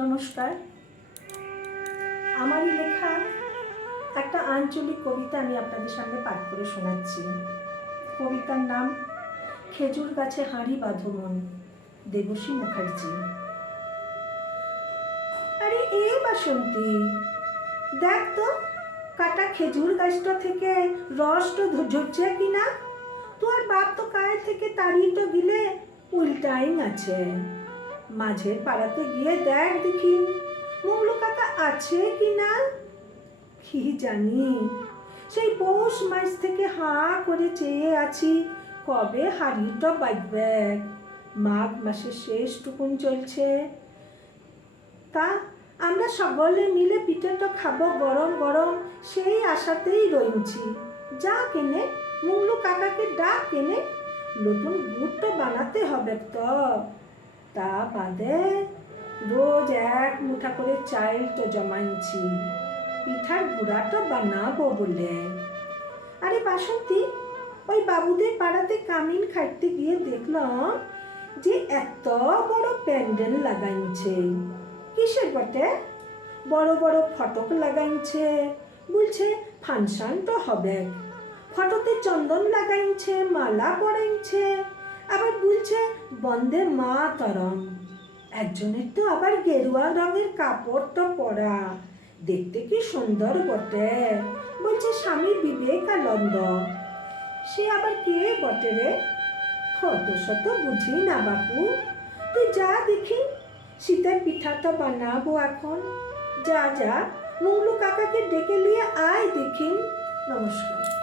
নমস্কার। আমারই লেখা একটা আঞ্চলিক কবিতা আমি আপনাদের সামনে পাঠ করে শোনাচ্ছি। কবিতার নাম খেজুর গাছে হাঁড়ি বাঁধো মন, দেবশ্রী মুখার্জি। আরে বাসন্তী, দেখ তো কাটা খেজুর গাছটা থেকে রস তো ঝরছে কিনা। তোর বাপ তো কায় থেকে তাড়িয়ে তো গিলে উল্টাই আছে। মাঝের পাড়াতে গিয়ে দেখ দেখি মুগলু কাকা আছে কিনা। কি জানি, সেই পৌষ মাস থেকে হাঁ করে চেয়ে আছি কবে হাড়িটা বাজবে। মাঘ মাসের শেষ টুকুন চলছে, তা আমরা সকলে মিলে পিঠেটা খাবো গরম গরম, সেই আশাতেই রয়েছি। যা কেনে মুগলু কাকাকে ডাক কেনে, নতুন গুড় বানাতে হবে তো। তা বাদে রোজ এক মুঠা করে চাইল তো জমাইছি, পিঠার গুঁড়াটা বানাবো বলে। আরে বাসন্তী, ওই বাবুদের পাড়াতে কামিন খাটতে গিয়ে দেখলাম যে এত বড় প্যান্ডেল লাগাইছে। কিসের বটে? বড় বড় ফটক লাগাইছে, বলছে ফাংশন তো হবে। ফটোতে চন্দন লাগাইছে, মালা পরাইছে, আবার বলছে বন্দে মাতরম। একজনের তো আবার গেরুয়া রঙের কাপড় তো পরা, দেখতে কি সুন্দর বটে। বলছে স্বামী বিবেকানন্দ। সে আবার কে বটে রে? অত শত বুঝি না বাপু, তুই যা দেখি। শীতের পিঠাটা বানাবো এখন। যা যা মুগলু কাকাকে ডেকে নিয়ে আয় দেখি। নমস্কার।